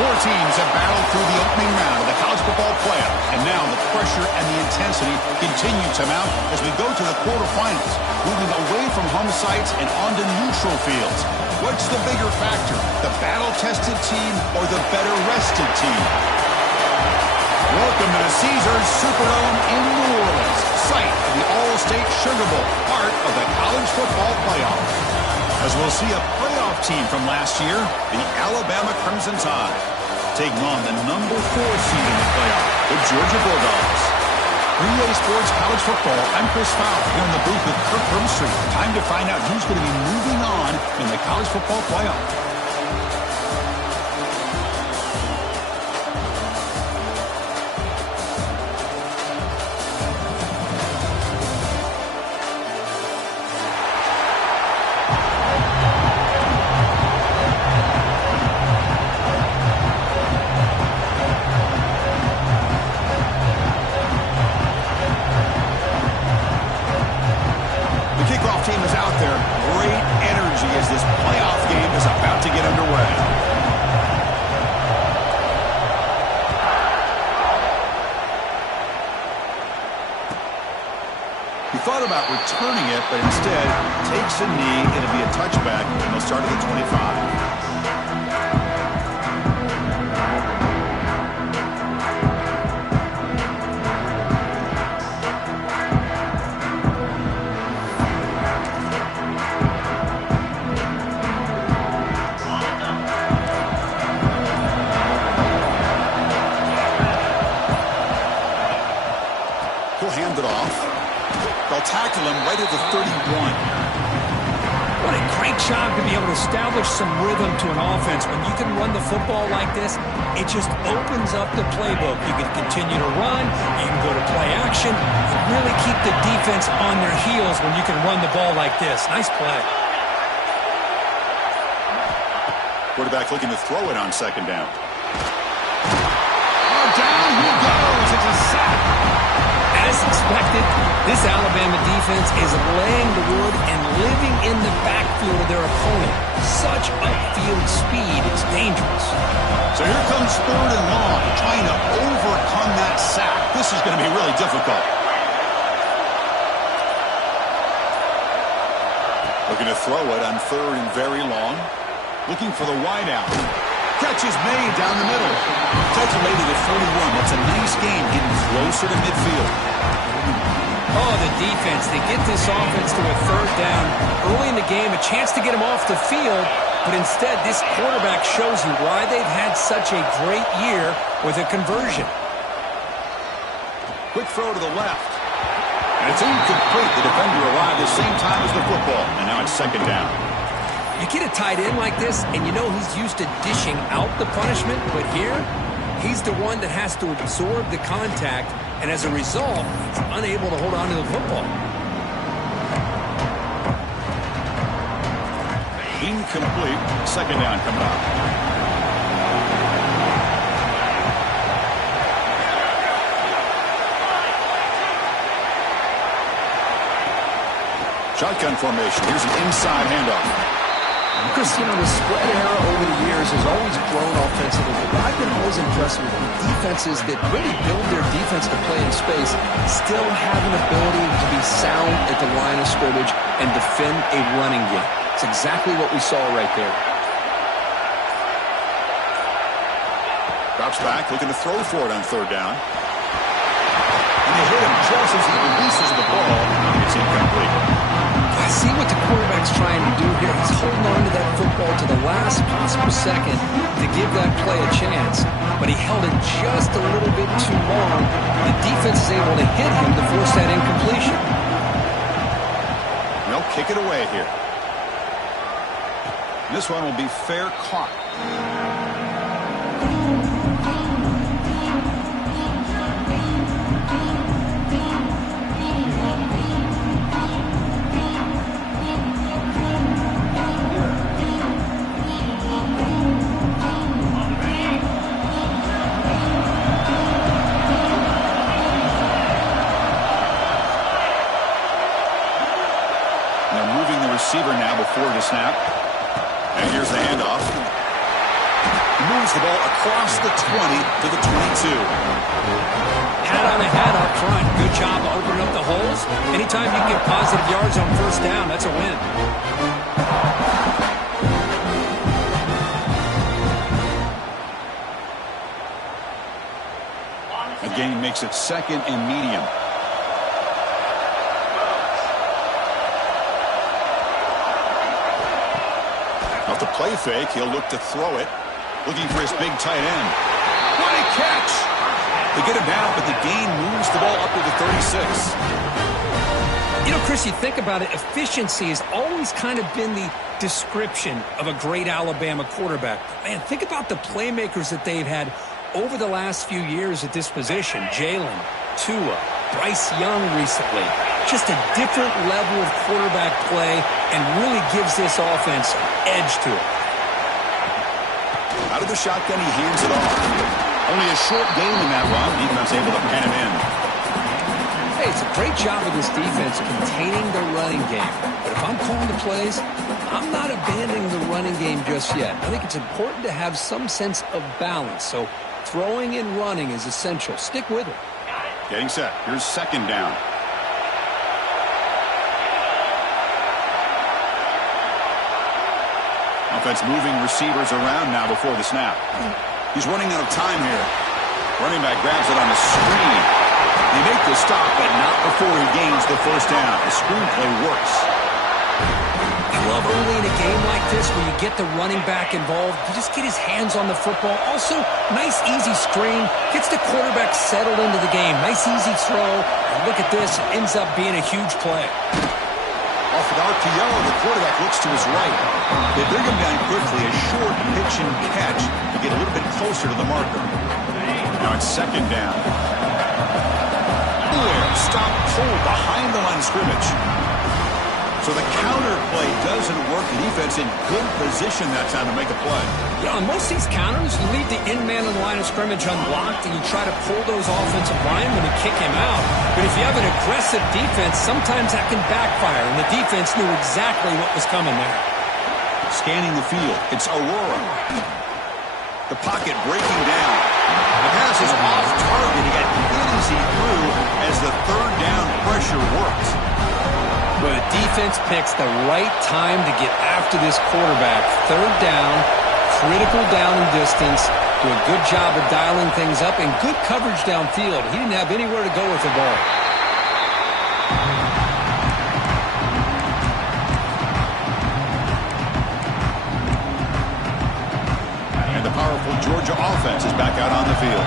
Four teams have battled through the opening round of the college football playoff, and now the pressure and the intensity continue to mount as we go to the quarterfinals, moving away from home sites and onto neutral fields. What's the bigger factor, the battle-tested team or the better-rested team? Welcome to the Caesars Superdome in New Orleans, site of the All-State Sugar Bowl, part of the college football playoff. As we'll see a playoff team from last year, the Alabama Crimson Tide, taking on the number 4 seed in the playoff, the Georgia Bulldogs. Green Bay Sports College Football, I'm Chris Fowler here in the booth with Kirk Brimstreet. Time to find out who's going to be moving on in the college football playoff. Returning it, but instead takes a knee. It'll be a touchback, and they'll start at the 25. He'll hand it off. They'll tackle him right at the 31. What a great job to be able to establish some rhythm to an offense. When you can run the football like this, it just opens up the playbook. You can continue to run. You can go to play action. You really keep the defense on their heels when you can run the ball like this. Nice play. Quarterback looking to throw it on second down. Oh, down he goes. It's a sack. As expected, this Alabama defense is laying the wood and living in the backfield of their opponent. Such upfield speed is dangerous. So here comes 3rd and long, trying to overcome that sack. This is going to be really difficult. Looking to throw it on 3rd and very long. Looking for the wide out. Catch is made down the middle. Calculated at 41. That's a nice game, getting closer to midfield. Oh, the defense. They get this offense to a 3rd down early in the game, a chance to get them off the field, but instead this quarterback shows you why they've had such a great year with a conversion. Quick throw to the left. And it's incomplete. The defender arrived the same time as the football, and now it's 2nd down. You get a tight end like this, and you know he's used to dishing out the punishment, but here, he's the one that has to absorb the contact, and as a result, he's unable to hold on to the football. Incomplete. 2nd down coming up. Shotgun formation. Here's an inside handoff. Chris, you know, the spread era over the years has always grown offensively, but I've been always impressed with defenses that really build their defense to play in space, still have an ability to be sound at the line of scrimmage and defend a running game. It's exactly what we saw right there. Drops back, looking to throw for it on 3rd down. And they hit him just as he releases the ball. It's incomplete. I see what the quarterback's trying to do here. He's holding on to that football to the last possible second to give that play a chance. But he held it just a little bit too long. The defense is able to hit him to force that incompletion. They'll kick it away here. This one will be fair caught. Receiver now before the snap. And here's the handoff. moves the ball across the 20 to the 22. Hat on a hat up front. Good job opening up the holes. Anytime you get positive yards on first down, that's a win. A gain makes it 2nd and medium. Off the play fake, he'll look to throw it. Looking for his big tight end. What a catch! They get him down, but the gain moves the ball up to the 36. You know, Chris, you think about it, efficiency has always kind of been the description of a great Alabama quarterback. Man, think about the playmakers that they've had over the last few years at this position. Jalen, Tua, Bryce Young recently. Just a different level of quarterback play and really gives this offense edge to it. Out of the shotgun, he hands it off. Only a short gain in that run. Defense able to pen him in. Hey, it's a great job of this defense containing the running game. But if I'm calling the plays, I'm not abandoning the running game just yet. I think it's important to have some sense of balance. So throwing and running is essential. Stick with it. Getting set. Here's 2nd down. Offense moving receivers around now before the snap. He's running out of time here. Running back grabs it on the screen. They make the stop, but not before he gains the first down. The screenplay works. I love early in a game like this where you get the running back involved. You just get his hands on the football. Also, nice, easy screen. Gets the quarterback settled into the game. Nice, easy throw. And look at this. It ends up being a huge play. Off an RPO, the quarterback looks to his right. They bring him down quickly. A short pitch and catch to get a little bit closer to the marker. Now it's 2nd down. Stop cold behind the line of scrimmage. So the counter play doesn't work. The defense in good position that time to make a play. Yeah, on most of these counters, you leave the in man on the line of scrimmage unblocked and you try to pull those offensive linemen and kick him out. But if you have an aggressive defense, sometimes that can backfire, and the defense knew exactly what was coming there. Scanning the field, it's Aurora. The pocket breaking down. The pass is off target. He got easy through as the 3rd down pressure works. But the defense picks the right time to get after this quarterback. 3rd down, critical down and distance. Do a good job of dialing things up and good coverage downfield. He didn't have anywhere to go with the ball. Powerful Georgia offense is back out on the field.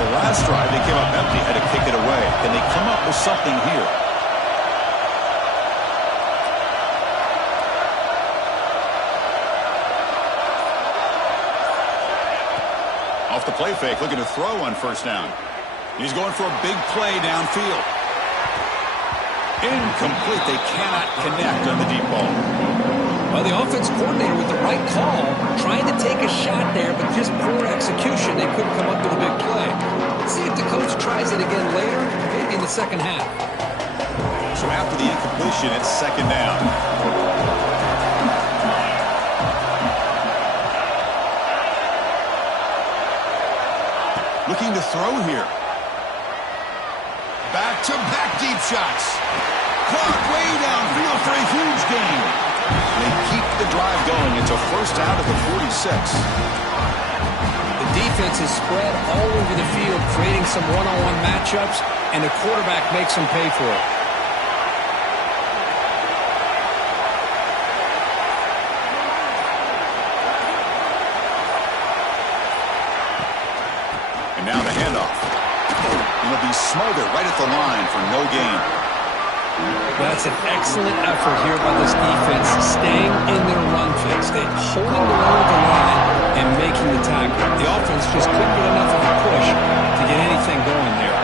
The last drive, they came up empty, had to kick it away. Can they come up with something here? Off the play fake, looking to throw on first down. He's going for a big play downfield. Incomplete. They cannot connect on the deep ball. Well, the offense coordinator with the right call, trying to take a shot there, but just poor execution. They couldn't come up with a big play. Let's see if the coach tries it again later, maybe in the second half. So after the incompletion, it's 2nd down. Looking to throw here. Back-to-back deep shots. Clock way downfield for a huge gain. They keep the drive going. It's a first out at the 46. The defense is spread all over the field, creating some one-on-one matchups, and the quarterback makes them pay for it. And now the handoff. It'll be smothered right at the line for no gain. That's an excellent effort here by this defense, staying in their run fix. They're holding the line at the line and making the tackle. The offense just couldn't get enough of a push to get anything going there.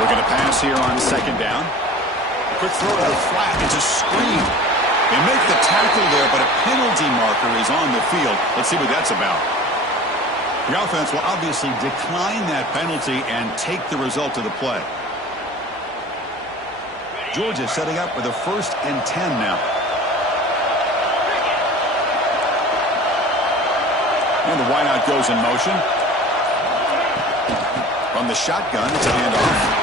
Looking to pass here on 2nd down. Quick throw to the flat. It's a screen. They make the tackle there, but a penalty marker is on the field. Let's see what that's about. The offense will obviously decline that penalty and take the result of the play. Georgia setting up with a 1st and 10 now. And the wideout goes in motion. From the shotgun, it's a handoff.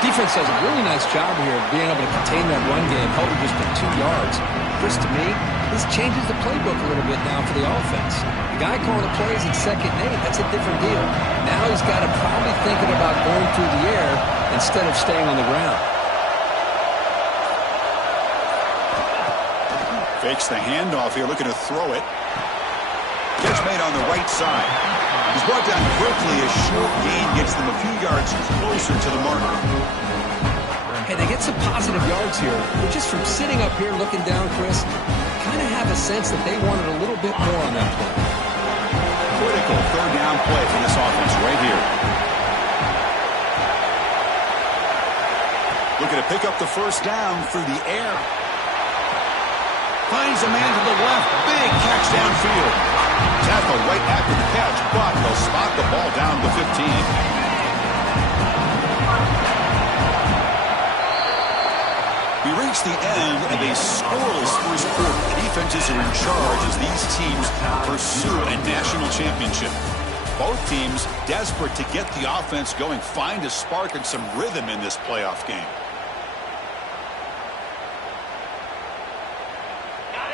Defense does a really nice job here of being able to contain that run game, held it just to 2 yards. Chris, to me, this changes the playbook a little bit now for the offense. The guy calling the plays at 2nd and 8, that's a different deal. Now he's got to probably thinking about going through the air instead of staying on the ground. Fakes the handoff here, looking to throw it. Catch made on the right side. He's brought down quickly. A short gain gets them a few yards closer to the marker. Hey, they get some positive yards here, but just from sitting up here looking down, Chris, kind of have a sense that they wanted a little bit more on that play. Critical 3rd down play for this offense right here. Looking to pick up the 1st down through the air. Finds a man to the left. Big catch downfield. Tackle right after the catch, but they'll spot the ball down to 15. We reach the end of a scoreless first quarter. The defenses are in charge as these teams pursue a national championship. Both teams desperate to get the offense going, find a spark and some rhythm in this playoff game.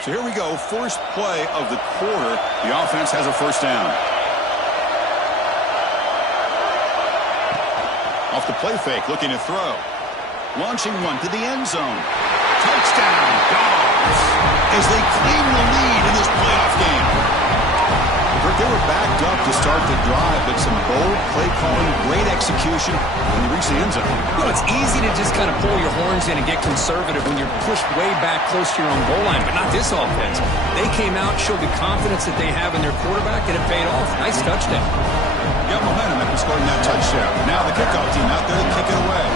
So here we go, first play of the quarter. The offense has a 1st down. Off the play fake, looking to throw. Launching one to the end zone. Touchdown, Dogs, as they claim the lead in this playoff game. They were backed up to start the drive, but some bold play calling, great execution when they reach the end zone. Well, it's easy to just kind of pull your horns in and get conservative when you're pushed way back close to your own goal line, but not this offense. They came out, showed the confidence that they have in their quarterback, and it paid off. Nice touchdown. Got momentum after scoring that touchdown. Now the kickoff team out there to kick it away.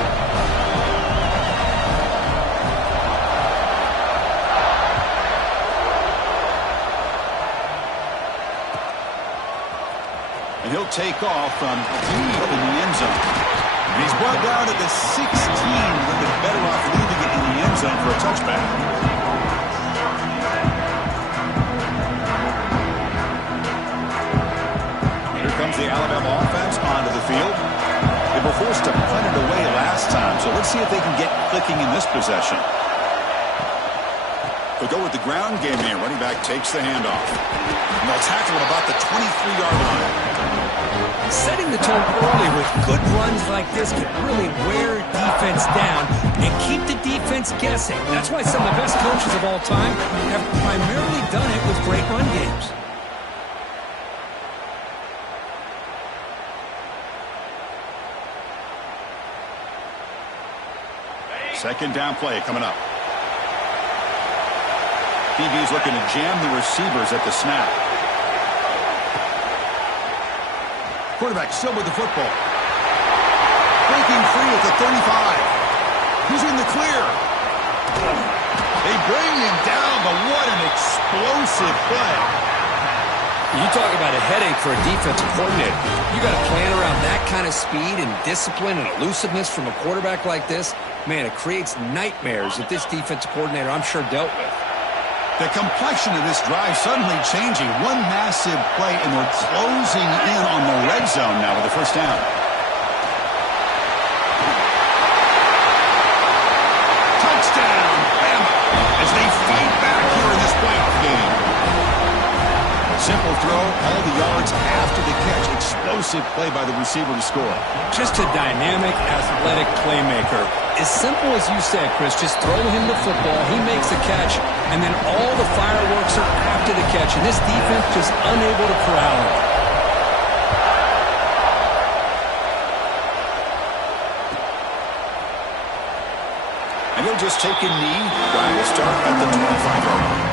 And he'll take off from deep in the end zone. And he's brought down at the 16. They're better off leaving it in the end zone for a touchback. Here comes the Alabama offense onto the field. They were forced to punt it away last time, so let's see if they can get clicking in this possession. They'll go with the ground game here. Running back takes the handoff. And they'll tackle at about the 23-yard line. Setting the tone early with good runs like this can really wear defense down and keep the defense guessing. That's why some of the best coaches of all time have primarily done it with great run games. Second down play coming up. DB's looking to jam the receivers at the snap. Quarterback still with the football. Breaking free at the 35. He's in the clear. They bring him down, but what an explosive play. You talk about a headache for a defensive coordinator. You got to plan around that kind of speed and discipline and elusiveness from a quarterback like this. Man, it creates nightmares that this defensive coordinator, I'm sure, dealt with. The complexion of this drive suddenly changing. One massive play, and they're closing in on the red zone now with the 1st down. Touchdown, Bama, as they fight back here in this playoff game. Simple throw, all the yards after the catch. Explosive play by the receiver to score. Just a dynamic, athletic playmaker. As simple as you said, Chris, just throw him the football, he makes the catch, and then all the fireworks are after the catch, and this defense just unable to corral him. And he'll just take a knee. Drive will start at the 25-yard line.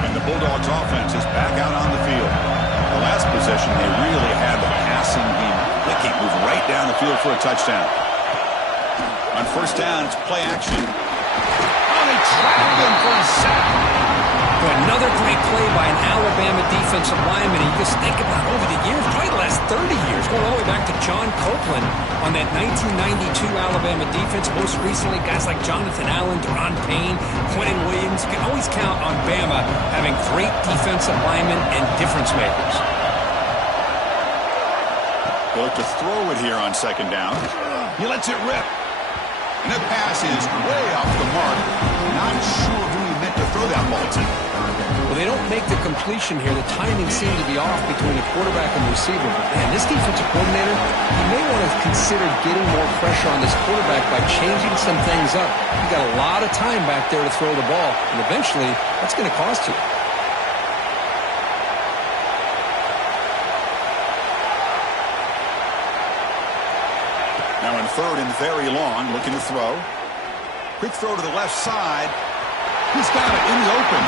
And the Bulldogs offense is back out on the field. The last possession, they really had the passing game clicking, moving right down the field for a touchdown. On 1st down, it's play action. Oh, they trapped him for a sack. But another great play by an Alabama defensive lineman. And you just think about over the years, probably the last 30 years, going all the way back to John Copeland on that 1992 Alabama defense. Most recently, guys like Jonathan Allen, Deron Payne, Quentin Williams. You can always count on Bama having great defensive linemen and difference makers. They'll look to throw it here on second down. He lets it rip. And that pass is way off the mark. Not sure who he meant to throw that ball to. Well, they don't make the completion here. The timing seemed to be off between the quarterback and the receiver. But, man, this defensive coordinator, he may want to consider getting more pressure on this quarterback by changing some things up. You got a lot of time back there to throw the ball. And eventually, that's going to cost you. Now in third and very long, looking to throw. Quick throw to the left side. He's got it in the open.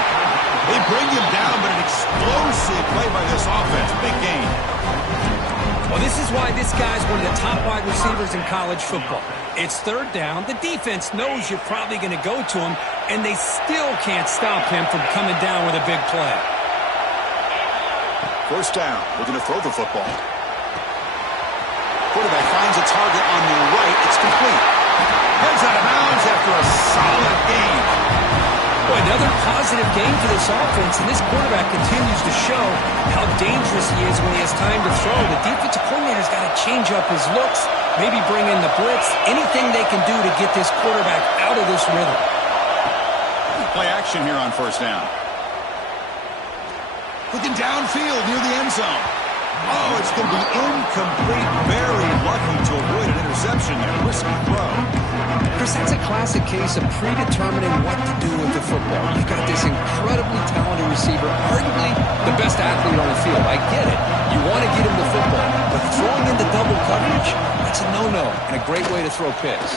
They bring him down, but an explosive play by this offense. Big gain. Well, this is why this guy's one of the top wide receivers in college football. It's third down. The defense knows you're probably going to go to him, and they still can't stop him from coming down with a big play. First down. Looking to throw the football. Quarterback finds a target on the right. It's complete. Heads out of bounds after a solid game. Boy, another positive game for this offense, and this quarterback continues to show how dangerous he is when he has time to throw. The defensive coordinator's got to change up his looks, maybe bring in the blitz, anything they can do to get this quarterback out of this rhythm. Play action here on first down. Looking downfield near the end zone. Oh, it's going to be incomplete. Very lucky to avoid an interception there. Risky throw. Chris, that's a classic case of predetermining what to do with the football. You've got this incredibly talented receiver, arguably the best athlete on the field. I get it. You want to get him the football. But throwing into double coverage, that's a no-no and a great way to throw picks.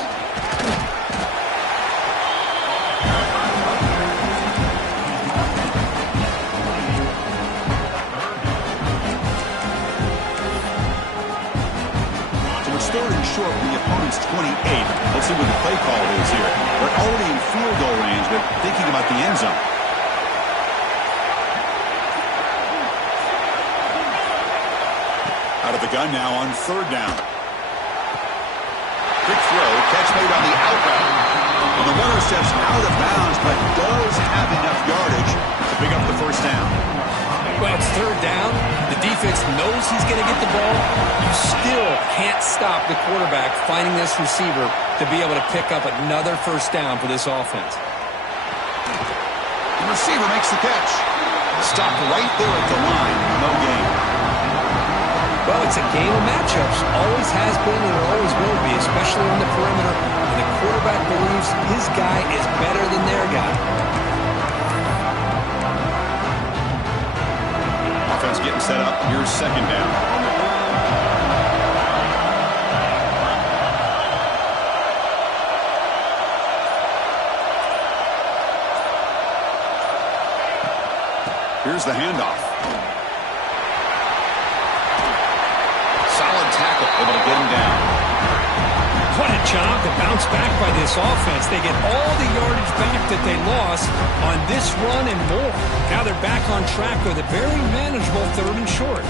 Third and short from the opponent's 28. Let's see what the play call is here. They're already in field goal range, but thinking about the end zone. Out of the gun now on third down. Quick throw, catch made on the out route. And the runner steps out of bounds, but does have enough yardage to pick up the first down. Well, it's third down. The defense knows he's going to get the ball. You still can't stop the quarterback finding this receiver to be able to pick up another first down for this offense. The receiver makes the catch. Stopped right there at the line. No gain. Well, it's a game of matchups. Always has been and it always will be, especially on the perimeter. And the quarterback believes his guy is better than their guy. Offense getting set up. Here's second down. Here's the handoff. Solid tackle, able to get him down. What a job to bounce back by this offense. They get all the yardage back that they lost on this run and more. Now they're back on track with a very manageable third and short.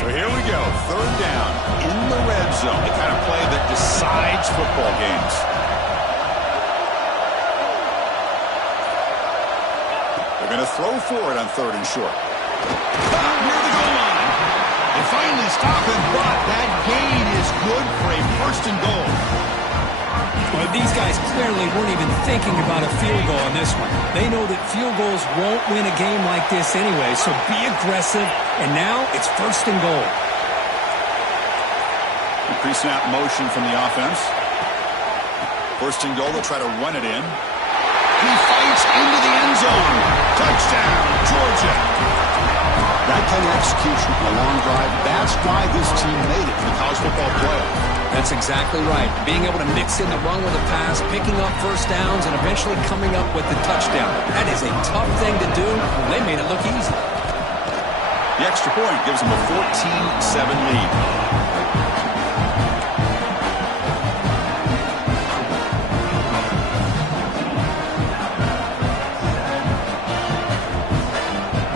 So here we go, third down in the red zone. The kind of play that decides football games. They're going to throw for it on third and short. Near the goal line. They finally stop him, but that gain is good for a first and goal. Well, these guys clearly weren't even thinking about a field goal on this one. They know that field goals won't win a game like this anyway, so be aggressive, and now it's first and goal. Pre-snap motion from the offense. First and goal, they'll try to run it in. He fights into the end zone. Touchdown, Georgia. That kind of execution on a long drive, that's why this team made it to the college football playoff. That's exactly right. Being able to mix in the run with a pass, picking up first downs, and eventually coming up with the touchdown. That is a tough thing to do, and they made it look easy. The extra point gives them a 14-7 lead.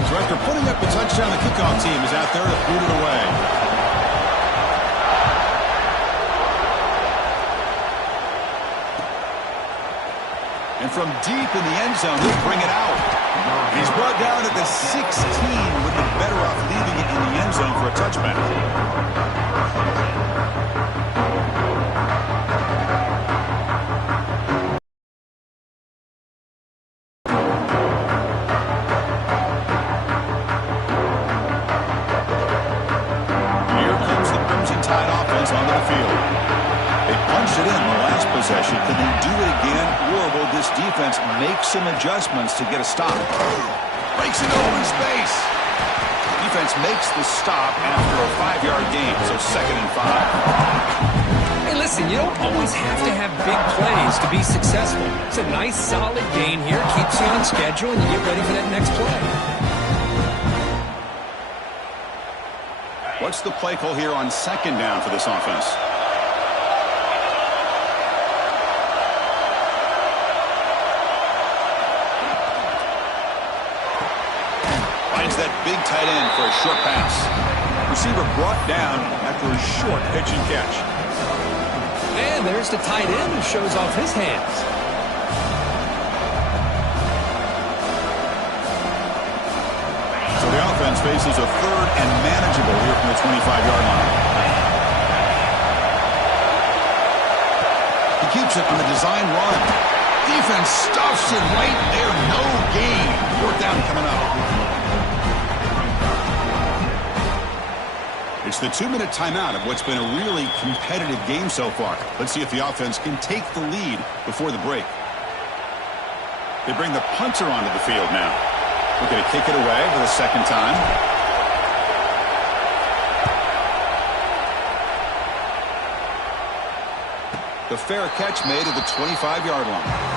So after putting up a touchdown, the kickoff team is out there to boot it away. And from deep in the end zone, he'll bring it out. He's brought down at the 16 with the better off leaving it in the end zone for a touchback. Here comes the Crimson Tide offense onto the field. They punched it in the last possession. Can they do it again, or will this defense make some adjustments to get a stop? Breaks into open space. Defense makes the stop after a 5-yard gain, so 2nd and 5. Hey, listen, you don't always have to have big plays to be successful. It's a nice, solid gain here. Keeps you on schedule, and you get ready for that next play. What's the play call here on 2nd down for this offense? Finds that big tight end for a short pass. Receiver brought down after a short pitch and catch. And there's the tight end who shows off his hands. So the offense faces a 3rd and manageable here from the 25-yard line. He keeps it on the design run. Defense stuffs it right there. No gain. 4th down coming up. It's the 2-minute timeout of what's been a really competitive game so far. Let's see if the offense can take the lead before the break. They bring the punter onto the field now. We're going to kick it away for the 2nd time. The fair catch made at the 25-yard line.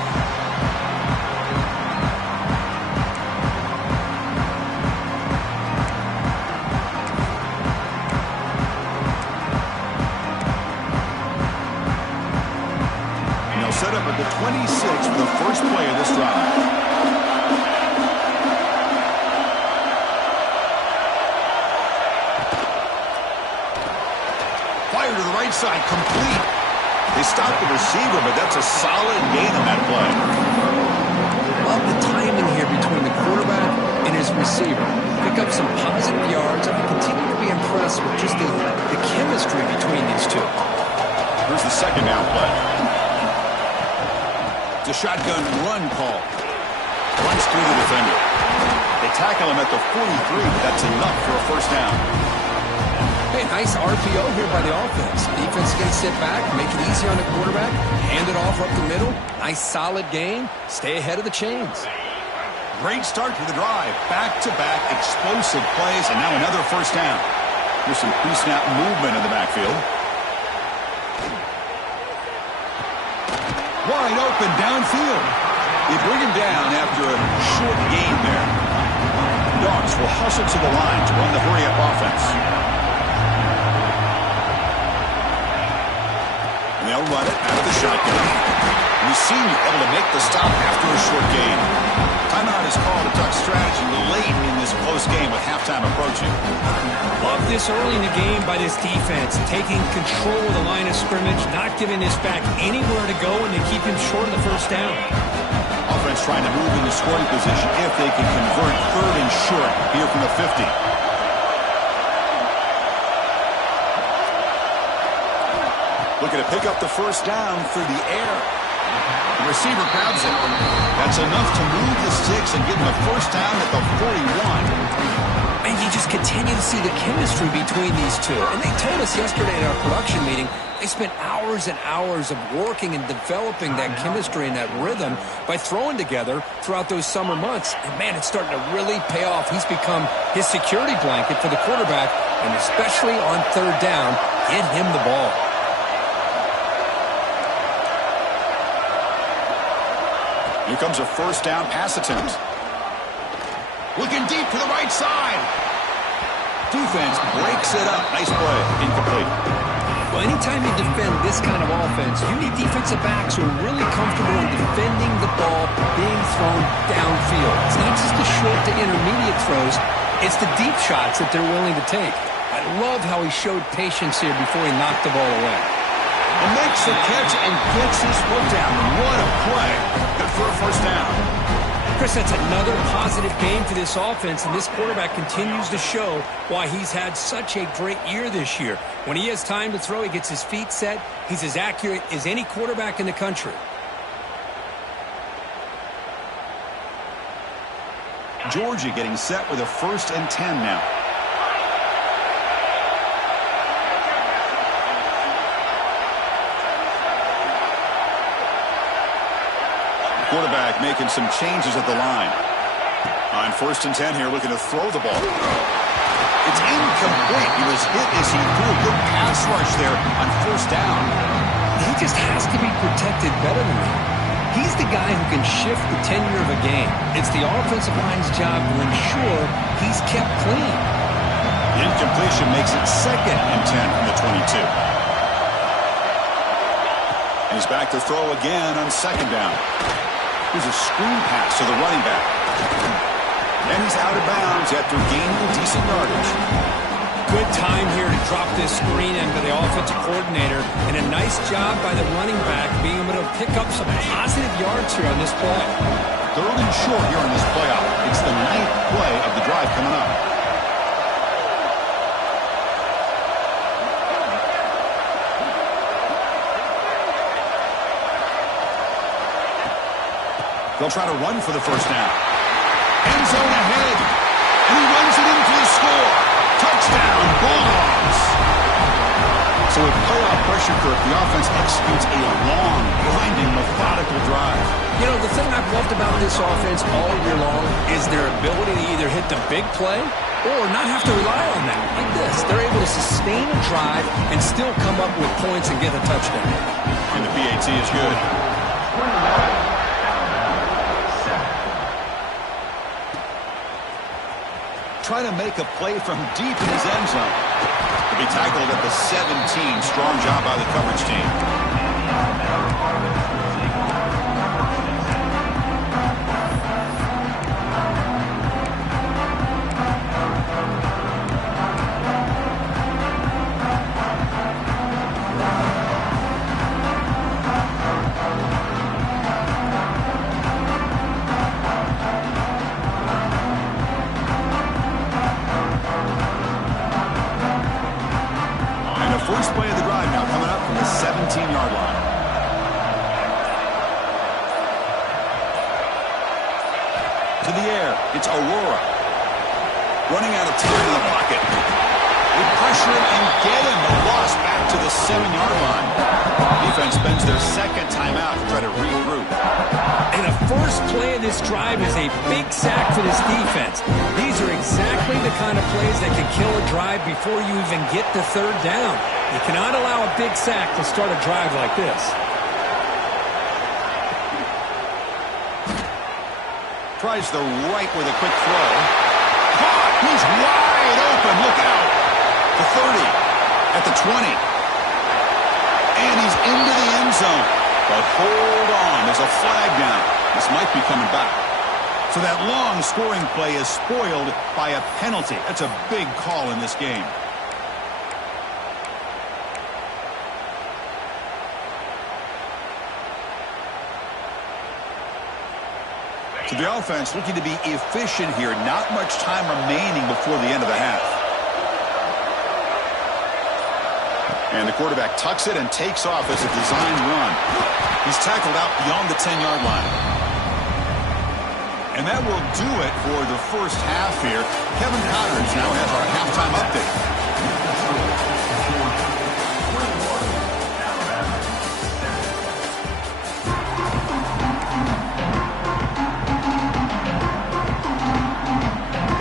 Set up at the 26 for the first play of this drive. Fire to the right side, complete. They stopped the receiver, but that's a solid gain on that play. Love the timing here between the quarterback and his receiver. Pick up some positive yards, and I continue to be impressed with just the chemistry between these two. Here's the 2nd down play. It's a shotgun run call. Runs through the defender. They tackle him at the 43, but that's enough for a 1st down. Hey, nice RPO here by the offense. Defense is going to sit back, make it easy on the quarterback, hand it off up the middle. Nice, solid gain. Stay ahead of the chains. Great start to the drive. Back-to-back explosive plays, and now another 1st down. There's some pre-snap movement in the backfield. Wide open downfield. They bring him down after a short gain there. Dogs will hustle to the line to run the hurry-up offense. And they'll run it out of the shotgun. And the senior able to make the stop after a short gain. Timeout is called to talk strategy late in this close game with halftime approaching. Love this early in the game by this defense, taking control of the line of scrimmage, not giving this back anywhere to go, and they keep him short of the 1st down. Offense trying to move into scoring position if they can convert 3rd and short here from the 50. Looking to pick up the 1st down through the air. The receiver grabs it. That's enough to move the sticks and give him a 1st down at the 41. And you just continue to see the chemistry between these two. And they told us yesterday in our production meeting, they spent hours and hours of working and developing that chemistry and that rhythm by throwing together throughout those summer months. And, man, it's starting to really pay off. He's become his security blanket for the quarterback, and especially on 3rd down, get him the ball. Here comes a 1st down pass attempt. Looking deep to the right side. defense breaks it up. Nice play. Incomplete. Well, anytime you defend this kind of offense, you need defensive backs who are really comfortable in defending the ball being thrown downfield. It's not just the short to intermediate throws, it's the deep shots that they're willing to take. I love how he showed patience here before he knocked the ball away. And makes the catch and gets his foot down. What a play. Good for a first down. Chris, that's another positive game for this offense, and this quarterback continues to show why he's had such a great year this year. When he has time to throw, he gets his feet set. He's as accurate as any quarterback in the country. Georgia getting set with a 1st and 10 now. Quarterback making some changes at the line. On 1st and 10 here, looking to throw the ball. It's incomplete. He was hit as he threw a good pass rush there on 1st down. He just has to be protected better than that. He's the guy who can shift the tenure of a game. It's the offensive line's job to ensure he's kept clean. The incompletion makes it 2nd and 10 from the 22. And he's back to throw again on 2nd down. Here's a screen pass to the running back. And he's out of bounds after gaining decent yardage. Good time here to drop this screen into the offensive coordinator. And a nice job by the running back being able to pick up some positive yards here on this play. 3rd and short here in this playoff. It's the 9th play of the drive coming up. They'll try to run for the 1st down. End zone ahead. And he runs it in for the score. Touchdown, Bulldogs. So with playoff pressure curve, the offense executes a long, grinding, methodical drive. You know, the thing I've loved about this offense all year long is their ability to either hit the big play or not have to rely on that. Like this, they're able to sustain a drive and still come up with points and get a touchdown. And the PAT is good. Trying to make a play from deep in his end zone. To be tackled at the 17. Strong job by the coverage team. First play of the drive now coming up from the 17-yard line. To the air, it's Aurora. Running out of time in the pocket. They pressure him and get him. A loss back to the 7-yard line. Defense spends their 2nd timeout to try to regroup. And the first play of this drive is a big sack for this defense. These are exactly the kind of plays that can kill a drive before you even get the 3rd down. You cannot allow a big sack to start a drive like this. Tries the right with a quick throw. Caught! He's wide open. Look out. The 30. At the 20. And he's into the end zone. But hold on. There's a flag down. This might be coming back. So that long scoring play is spoiled by a penalty. That's a big call in this game. So the offense looking to be efficient here. Not much time remaining before the end of the half. And the quarterback tucks it and takes off as a design run. He's tackled out beyond the 10-yard line. And that will do it for the first half here. Kevin Cotteridge now has our halftime update.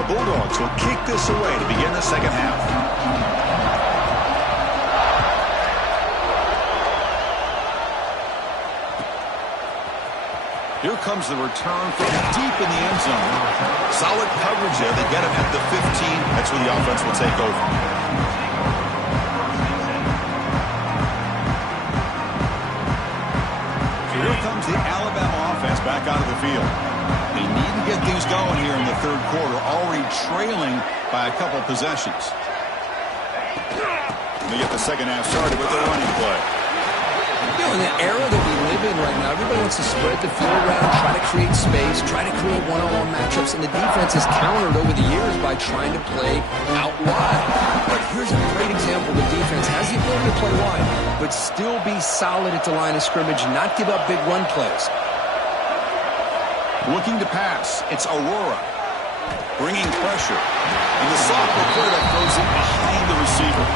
Bulldogs will kick this away to begin the second half. Here comes the return from deep in the end zone. Solid coverage there. They get him at the 15. That's where the offense will take over. Here comes the Alabama offense back out of the field. They need to get things going here in the third quarter, already trailing by a couple possessions. They get the second half started with their running play. You know, in the era that we live in right now, everybody wants to spread the field around, try to create space, try to create one-on-one matchups, and the defense has countered over the years by trying to play out wide. But here's a great example. The defense has the ability to play wide, but still be solid at the line of scrimmage, not give up big run plays. Looking to pass, it's Aurora. Bringing pressure. And the sophomore quarterback throws it behind the receiver.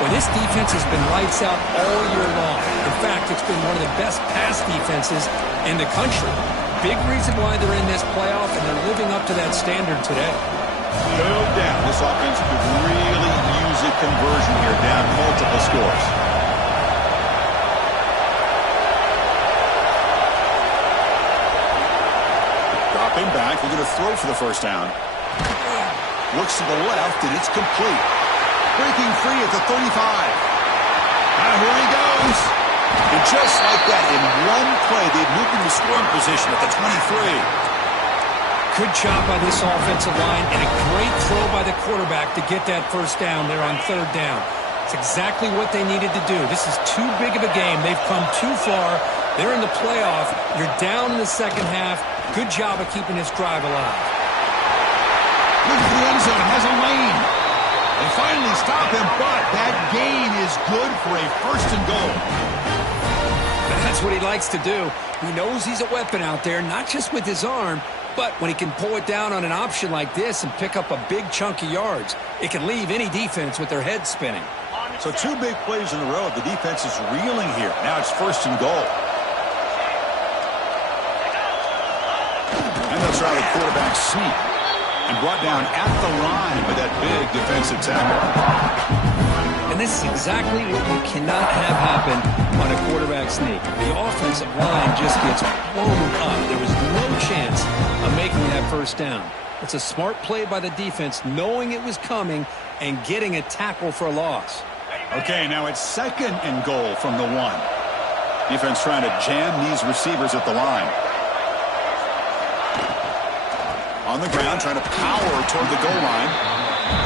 Well, this defense has been lights out all year long. In fact, it's been one of the best pass defenses in the country. Big reason why they're in this playoff, and they're living up to that standard today. No doubt this offense could really use a conversion here, down multiple scores. Dropping back, looking to throw for the first down. Looks to the left, and it's complete. Breaking free at the 35. Now here he goes. And just like that, in one play, they've moved into scoring position at the 23. Good job by this offensive line, and a great throw by the quarterback to get that first down there on third down. It's exactly what they needed to do. This is too big of a game. They've come too far. They're in the playoff. You're down in the second half. Good job of keeping this drive alive. Look for the end zone. Has a lane. They finally stop him, but that gain is good for a first and goal. That's what he likes to do. He knows he's a weapon out there, not just with his arm, but when he can pull it down on an option like this and pick up a big chunk of yards, it can leave any defense with their head spinning. So two big plays in a row. The defense is reeling here. Now it's first and goal. And they'll try the quarterback sneak. And brought down at the line by that big defensive tackle. And this is exactly what you cannot have happen on a quarterback sneak. The offensive line just gets blown up. There was no chance of making that first down. It's a smart play by the defense, knowing it was coming and getting a tackle for a loss. Okay, now it's second and goal from the 1. Defense trying to jam these receivers at the line. On the ground, trying to power toward the goal line.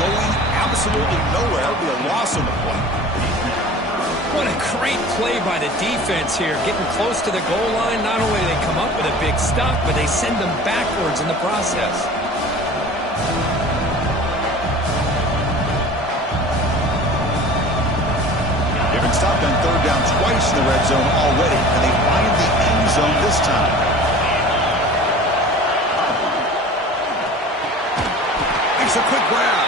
Going absolutely nowhere. It'll be a loss on the play. What a great play by the defense here. Getting close to the goal line, not only do they come up with a big stop, but they send them backwards in the process. They've been stopped on third down twice in the red zone already, and they find the end zone this time. A quick grab.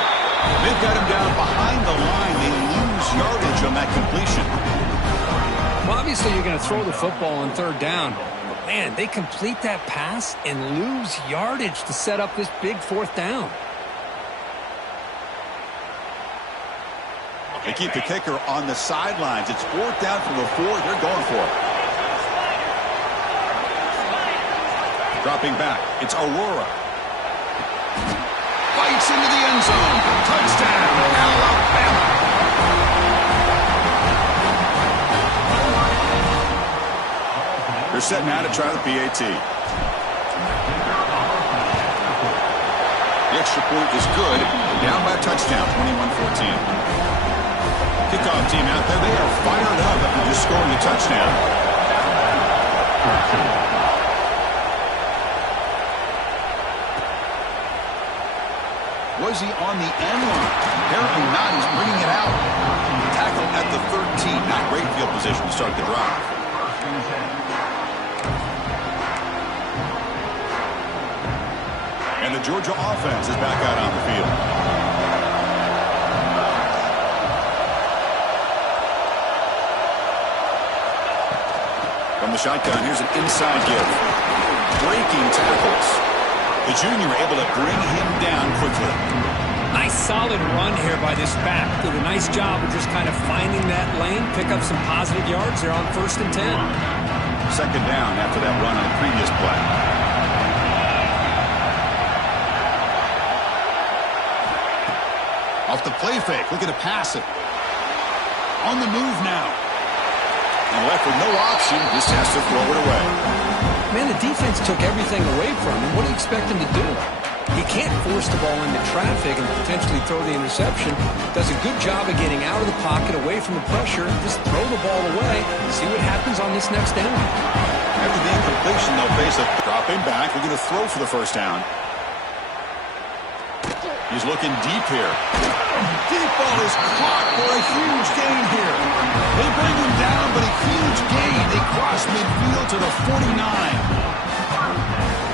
They've got him down behind the line. They lose yardage on that completion. Well, obviously you're going to throw the football on third down. But, man, they complete that pass and lose yardage to set up this big fourth down. They keep the kicker on the sidelines. It's fourth down from the 4. They're going for it. Dropping back. It's Aurora. Bites into the end zone. Touchdown, Alabama. They're set now to try the PAT. The extra point is good. Down by a touchdown, 21-14. Kickoff team out there. They are fired up after just scoring a touchdown. Was he on the end line? Apparently not. He's bringing it out. Tackle at the 13. Not great field position to start the drive. And the Georgia offense is back out on the field. From the shotgun, here's an inside give. Breaking tackles. The junior able to bring him down quickly. Nice solid run here by this back. Did a nice job of just kind of finding that lane, pick up some positive yards. They're on 1st and 10. Second second down after that run on the previous play. Off the play fake, looking to pass it. On the move now. And left with no option, just has to throw it away. Man, the defense took everything away from him. What do you expect him to do? He can't force the ball into traffic and potentially throw the interception. Does a good job of getting out of the pocket, away from the pressure. Just throw the ball away. See what happens on this next down. After the incompletion, they'll face a dropping back. We're going to throw for the first down. He's looking deep here. Deep ball is caught for a huge gain here. They bring him down, but a huge gain. They cross midfield to the 49.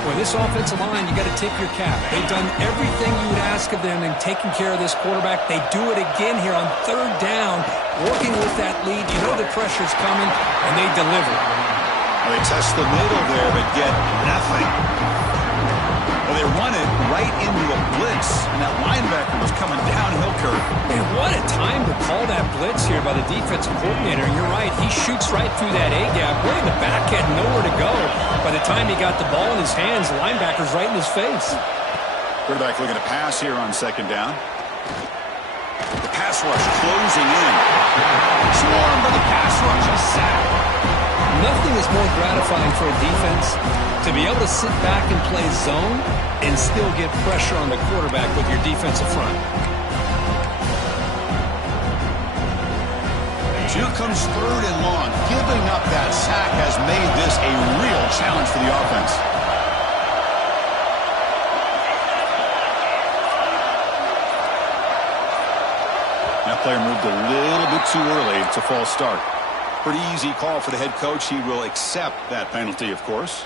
Boy, this offensive line, you got to tip your cap. They've done everything you would ask of them in taking care of this quarterback. They do it again here on third down, working with that lead. You know the pressure's coming, and they deliver. Well, they test the middle there, but get nothing. Well, they run it right into a blitz, and that linebacker was coming downhill curve. Man, what a time to call that blitz here by the defensive coordinator. And you're right, he shoots right through that A-gap. Really, the back had nowhere to go. By the time he got the ball in his hands, the linebacker's right in his face. Quarterback looking to pass here on second down. The pass rush closing in. Swarmed by the pass rush, a sack. Nothing is more gratifying for a defense to be able to sit back and play zone and still get pressure on the quarterback with your defensive front. Here comes third and long. Giving up that sack has made this a real challenge for the offense. That player moved a little bit too early. It's a false start. Pretty easy call for the head coach. He will accept that penalty, of course.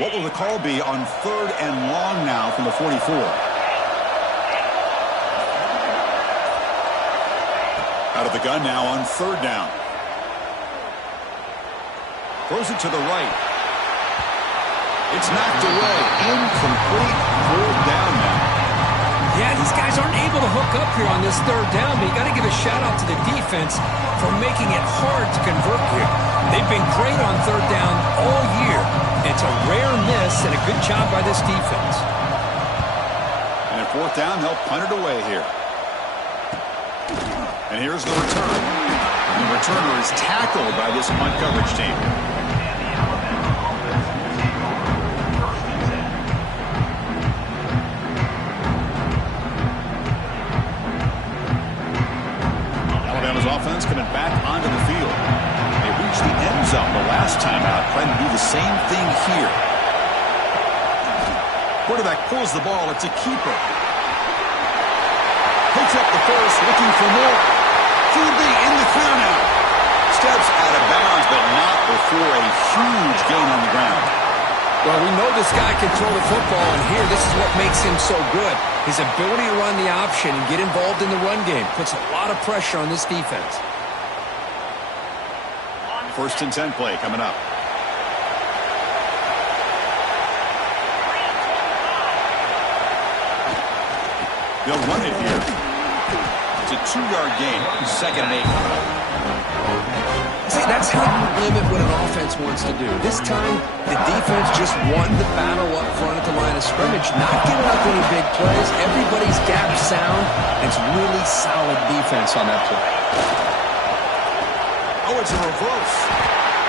What will the call be on third and long now from the 44? Out of the gun now on third down. Throws it to the right. It's knocked away. Incomplete. Fourth down now. Yeah, these guys aren't able to hook up here on this third down, but you got to give a shout out to the defense for making it hard to convert here. They've been great on third down all year. It's a rare miss and a good job by this defense. And at fourth down, they'll punt it away here. And here's the return. The returner is tackled by this punt coverage team. Alabama's offense coming back onto the field. They reached the end zone the last time out, trying to do the same thing here. Quarterback pulls the ball. It's a keeper. Picks up the first, looking for more. QB in the clear now. Steps out of bounds, but not before a huge gain on the ground. Well, we know this guy can throw the football, and here, this is what makes him so good. His ability to run the option and get involved in the run game puts a lot of pressure on this defense. First and 10 play coming up. They'll run it here. It's a 2-yard gain. Second and 8. See, that's how you limit what an offense wants to do. This time, the defense just won the battle up front at the line of scrimmage, not giving up any big plays. Everybody's gap sound. It's really solid defense on that play. Oh, it's a reverse.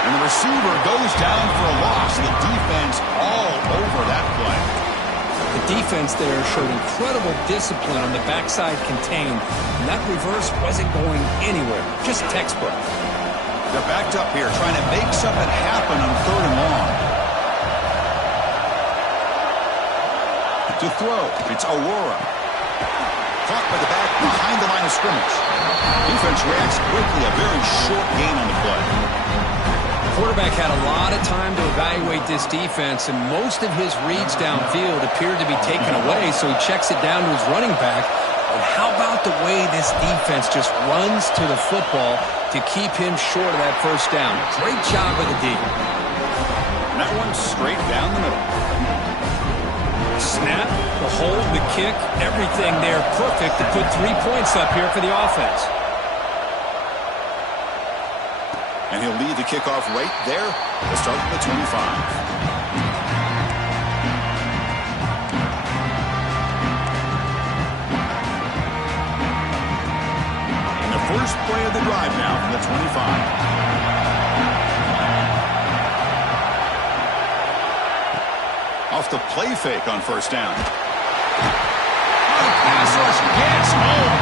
And the receiver goes down for a loss. The defense all over that play. The defense there showed incredible discipline on the backside contained, and that reverse wasn't going anywhere. Just textbook. They're backed up here, trying to make something happen on third and long. To throw, it's Aurora. Caught by the back behind the line of scrimmage. Defense reacts quickly, a very short gain on the play. The quarterback had a lot of time to evaluate this defense, and most of his reads downfield appeared to be taken away, so he checks it down to his running back. And how about the way this defense just runs to the football to keep him short of that first down? Great job by the D. And that one's straight down the middle. snap, the hold, the kick, everything there perfect to put 3 points up here for the offense. And he'll lead the kickoff right there. We'll start at the 25. First play of the drive now from the 25. Off the play fake on first down. Oh, the pass rush gets home.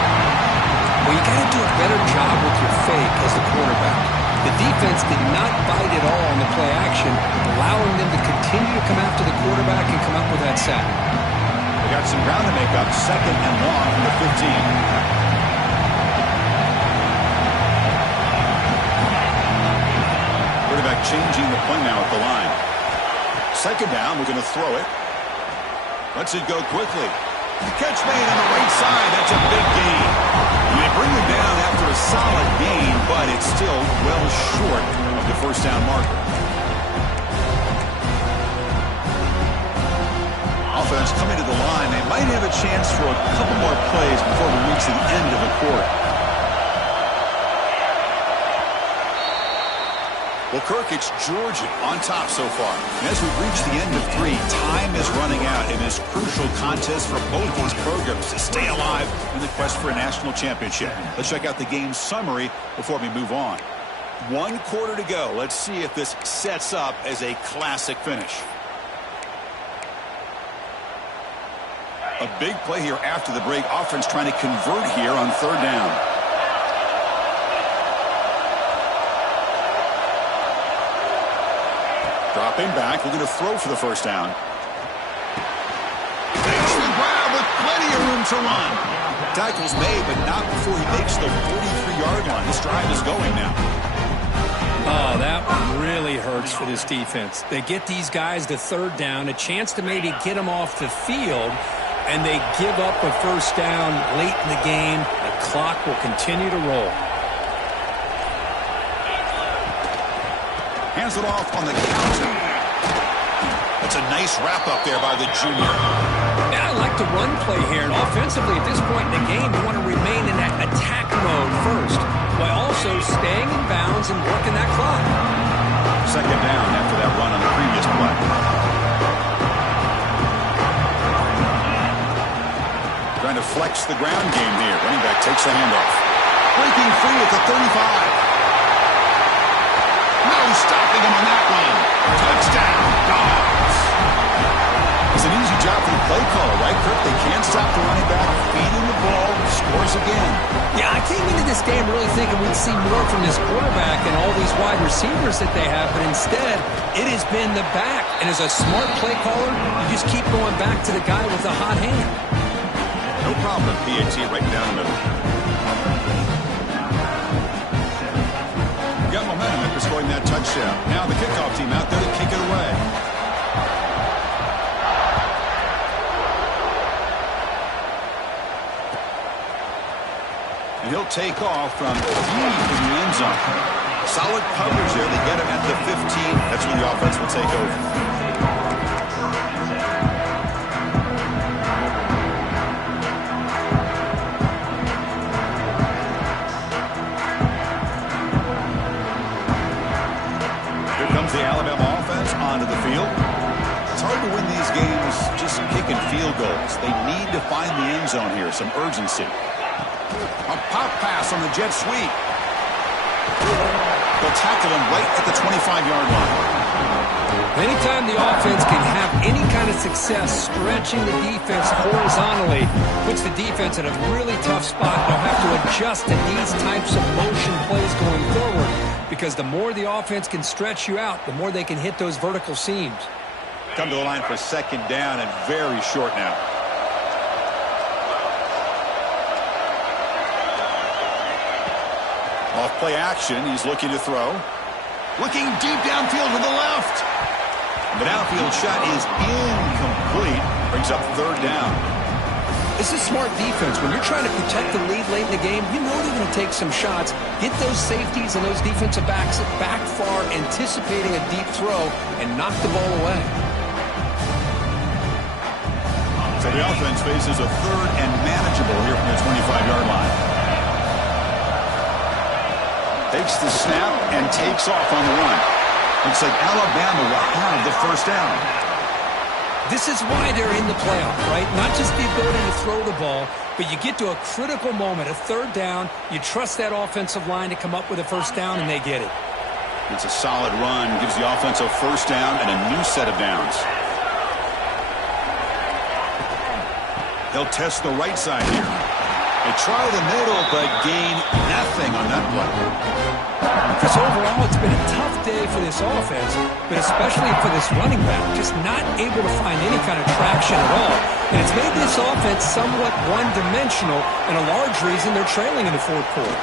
Well, you got to do a better job with your fake as the quarterback. The defense did not bite at all on the play action, allowing them to continue to come after the quarterback and come up with that sack. They got some ground to make up. 2nd and long from the 15. Quarterback changing the play now at the line. 2nd down, we're going to throw it. Lets it go quickly. The catch made on the right side. That's a big gain. They bring it down after a solid gain, but it's still well short of the first down marker. Offense coming to the line. They might have a chance for a couple more plays before we reach the end of the quarter. Well, Kirk, it's Georgia on top so far. And as we reach the end of 3, time is running out in this crucial contest for both these programs to stay alive in the quest for a national championship. Let's check out the game summary before we move on. 1 quarter to go. Let's see if this sets up as a classic finish. A big play here after the break. Offense trying to convert here on 3rd down. Dropping back, we're going to throw for the first down. Takes the grab with plenty of room to run. Tackle's made, but not before he makes the 43-yard line. This drive is going now. Oh, that one really hurts for this defense. They get these guys to 3rd down, a chance to maybe get them off the field, and they give up a first down late in the game. The clock will continue to roll. Hands it off on the counter. That's a nice wrap-up there by the junior. Yeah, I like the run play here. And offensively, at this point in the game, you want to remain in that attack mode first, while also staying in bounds and working that clock. 2nd down after that run on the previous play. Trying to flex the ground game here. Running back takes the handoff. Breaking free at the 35. No stopping him on that one. Touchdown, Dogs. It's an easy job for the play caller, right, Kirk? They can't stop the running back. Feeding the ball, scores again. Yeah, I came into this game really thinking we'd see more from this quarterback and all these wide receivers that they have, but instead, it has been the back. And as a smart play caller, you just keep going back to the guy with the hot hand. No problem, PAT right down the middle. Got momentum after scoring that touchdown. Now the kickoff team out there to kick it away. And he'll take off from deep in the end zone. Solid coverage there. They get him at the 15. That's when the offense will take over. The Alabama offense onto the field. It's hard to win these games just kicking field goals. They need to find the end zone here, some urgency. A pop pass on the jet sweep. They'll tackle him right at the 25-yard line. Anytime the offense can have any kind of success stretching the defense horizontally, puts the defense in a really tough spot. They'll have to adjust to these types of motion plays going forward, because the more the offense can stretch you out, the more they can hit those vertical seams. Come to the line for 2nd down and very short now. Off play action, he's looking to throw. Looking deep downfield to the left. The downfield shot is incomplete. Brings up 3rd down. This is smart defense. When you're trying to protect the lead late in the game, you know they're going to take some shots. Get those safeties and those defensive backs back far, anticipating a deep throw, and knock the ball away. So the offense faces a third and manageable here from the 25-yard line. Takes the snap and takes off on the run. Looks like Alabama will have the first down. This is why they're in the playoff, right? Not just the ability to throw the ball, but you get to a critical moment, a third down. You trust that offensive line to come up with a first down, and they get it. It's a solid run. Gives the offense a first down and a new set of downs. They'll test the right side here. They try the middle, but gain nothing on that play. Because overall, it's been a tough day for this offense, but especially for this running back, just not able to find any kind of traction at all. And it's made this offense somewhat one-dimensional, and a large reason they're trailing in the fourth quarter.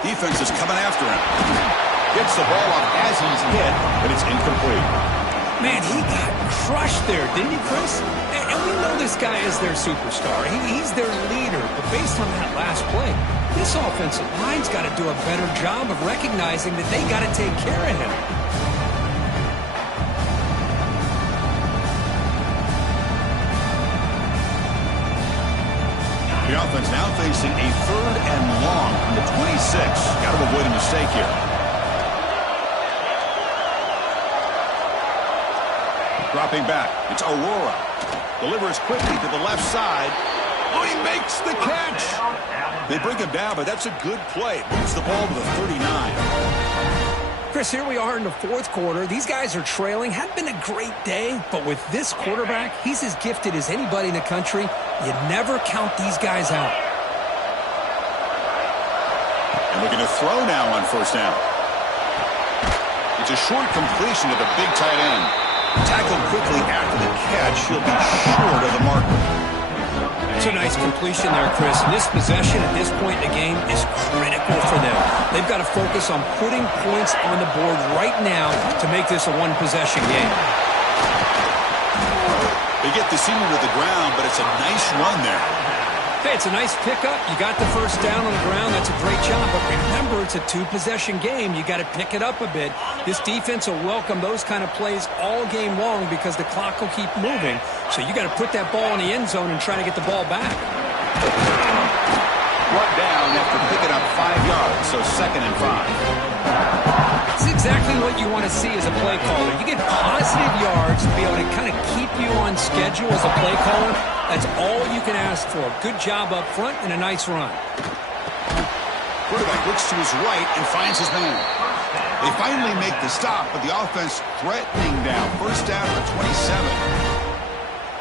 Defense is coming after him. Gets the ball off as he's hit, but it's incomplete. Man, he got crushed there, didn't he, Chris? And we know this guy is their superstar. He's their leader. But based on that last play, this offensive line's got to do a better job of recognizing that they got to take care of him. The offense now facing a third and long from the 26. Got to avoid a mistake here. Dropping back. It's Aurora. Delivers quickly to the left side. Oh, he makes the catch. They bring him down, but that's a good play. Moves the ball to the 39. Chris, here we are in the fourth quarter. These guys are trailing. Had been a great day, but with this quarterback, he's as gifted as anybody in the country. You never count these guys out. And looking to throw now on first down. It's a short completion to the big tight end. Tackled quickly after the catch. He'll be short of the marker. It's a nice completion there, Chris. And this possession at this point in the game is critical for them. They've got to focus on putting points on the board right now to make this a one-possession game. They get the senior to the ground, but it's a nice run there. Hey, it's a nice pickup. You got the first down on the ground. That's a great job. But remember, it's a two-possession game. You got to pick it up a bit. This defense will welcome those kind of plays all game long because the clock will keep moving. So you got to put that ball in the end zone and try to get the ball back. Brought down after picking up 5 yards, so 2nd and 5. It's exactly what you want to see as a play caller. You get positive yards to be able to kind of keep you on schedule as a play caller. That's all you can ask for. Good job up front and a nice run. Quarterback looks to his right and finds his man. They finally make the stop, but the offense threatening down. First down at the 27.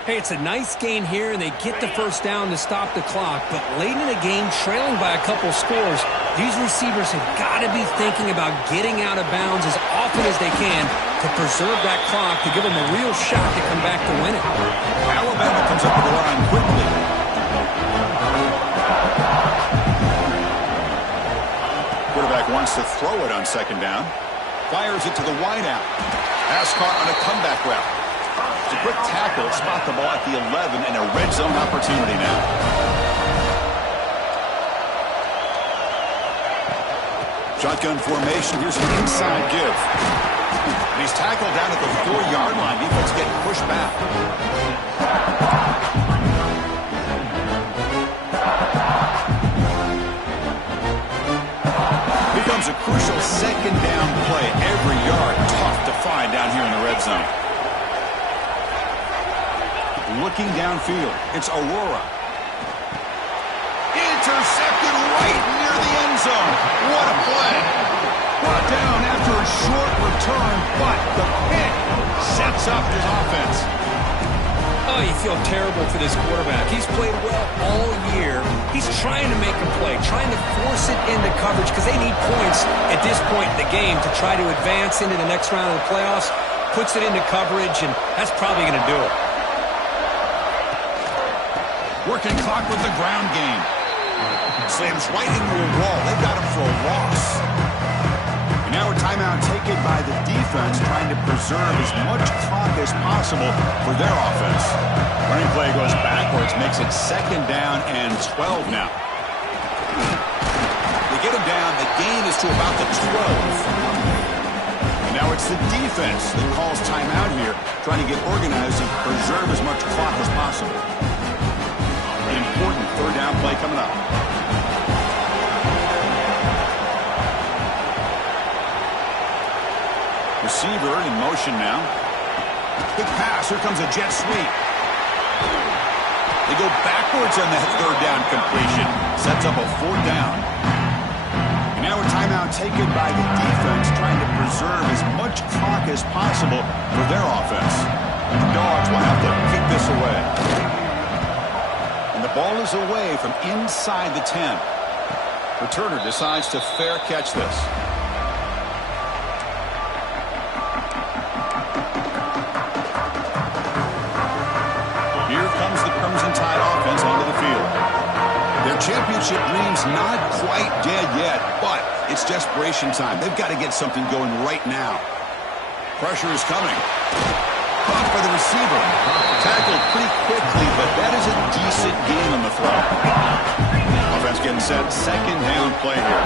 Hey, it's a nice gain here, and they get the first down to stop the clock. But late in the game, trailing by a couple scores, these receivers have got to be thinking about getting out of bounds as often as they can to preserve that clock to give them a real shot to come back to win it. Alabama comes up with the line quickly. Quarterback wants to throw it on second down. Fires it to the wideout. Pass caught on a comeback route. It's a quick tackle. Spot the ball at the 11 and a red zone opportunity now. Shotgun formation. Here's an inside give. And he's tackled down at the 4-yard line. Defense getting pushed back. Becomes a crucial second down play. Every yard tough to find down here in the red zone. Looking downfield, it's Aurora. Intercepted right near the end zone. What a play. Brought down after a short return, but the pick sets up his offense. Oh, you feel terrible for this quarterback. He's played well all year. He's trying to make a play, trying to force it into coverage because they need points at this point in the game to try to advance into the next round of the playoffs. Puts it into coverage, and that's probably going to do it. Working clock with the ground game. Slams right into a wall. They've got him for a loss. And now a timeout taken by the defense, trying to preserve as much clock as possible for their offense. Running play goes backwards, makes it 2nd down and 12 now. They get him down. The gain is to about the 12. And Now it's the defense that calls timeout here, trying to get organized and preserve as much clock as possible. An important third down play coming up. Receiver in motion now. Quick pass. Here comes a jet sweep. They go backwards on that third down completion. Sets up a fourth down. And now a timeout taken by the defense, trying to preserve as much clock as possible for their offense. The Dogs will have to kick this away. And the ball is away from inside the 10. Returner decides to fair catch this. Their championship dream's not quite dead yet, but it's desperation time. They've got to get something going right now. Pressure is coming. Caught by the receiver. Tackled pretty quickly, but that is a decent gain on the throw. Offense getting set. Second down play here.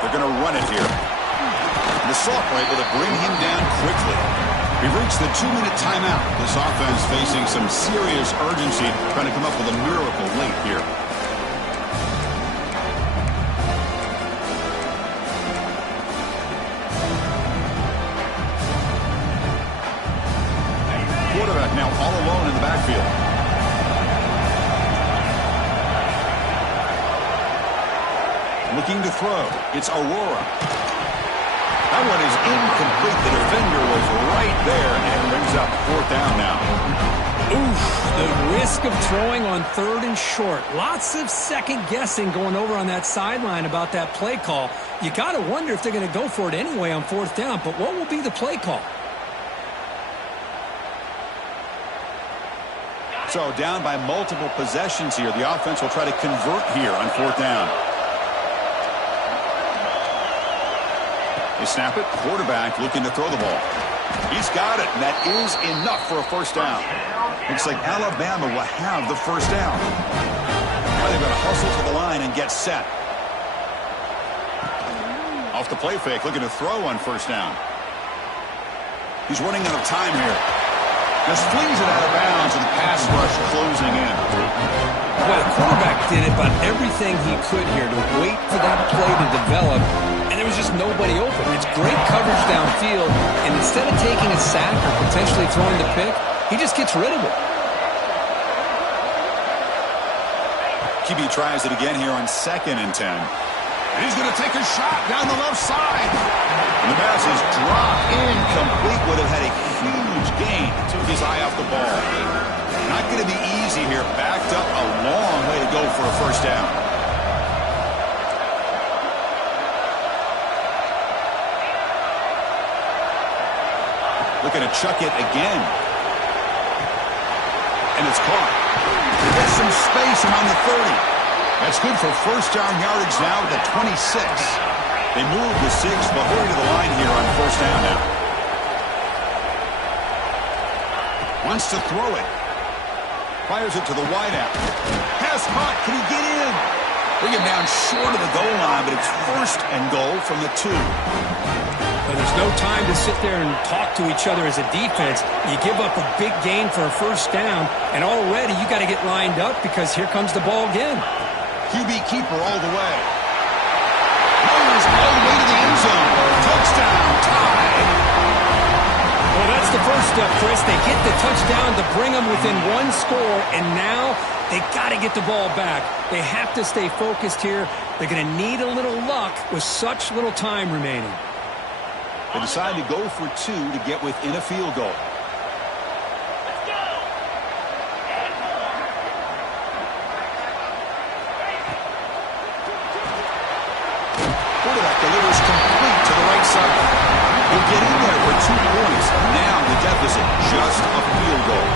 They're going to run it here. And the sophomore able to bring him down quickly. We've reached the 2-minute timeout. This offense facing some serious urgency, trying to come up with a miracle late here. Quarterback now all alone in the backfield. Looking to throw. It's Aurora. That one is incomplete. The defender was right there, and it brings up fourth down now. Oof, the risk of throwing on third and short. Lots of second guessing going over on that sideline about that play call. You got to wonder if they're going to go for it anyway on fourth down, but what will be the play call? So down by multiple possessions here. The offense will try to convert here on fourth down. They snap it. Quarterback looking to throw the ball. He's got it, and that is enough for a first down. Looks like Alabama will have the first down. Now they've got to hustle to the line and get set. Off the play fake, looking to throw on first down. He's running out of time here. Just flings it out of bounds, and the pass rush closing in. Well, the quarterback did about everything he could here to wait for that play to develop, and there was just nobody open. It's great coverage downfield, and instead of taking a sack or potentially throwing the pick, he just gets rid of it. QB tries it again here on 2nd and 10. And he's going to take a shot down the left side. And the pass is dropped incomplete. Would have had a huge gain. Took his eye off the ball. Not going to be easy here. Backed up a long way to go for a first down. Looking to chuck it again. And it's caught. There's some space around the 30. That's good for first down yardage now at the 26. They move the 6. They'll hurry to the line here on first down now. Wants to throw it. Fires it to the wideout. Pass caught. Can he get in? Bring him down short of the goal line, but it's first and goal from the 2. Well, there's no time to sit there and talk to each other as a defense. You give up a big gain for a first down, and already you got to get lined up because here comes the ball again. QB keeper all the way. Motors all the way to the end zone. Touchdown, tied. Well, that's the first step, Chris. They get the touchdown to bring them within one score, and now they got to get the ball back. They have to stay focused here. They're going to need a little luck with such little time remaining. They decide to go for 2 to get within a field goal. Quarterback delivers complete to the right side. He'll get in there for 2 points. Now the deficit, just a field goal.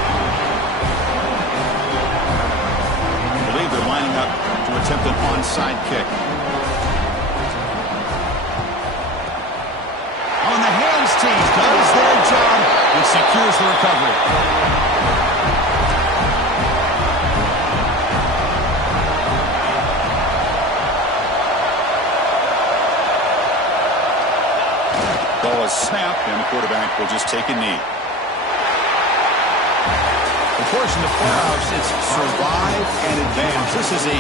I believe they're lining up to attempt an onside kick. On the hands team, does their job and secures the recovery. ball is snapped, and the quarterback will just take a knee. Of course, in the playoffs, it's survive and advance. This is a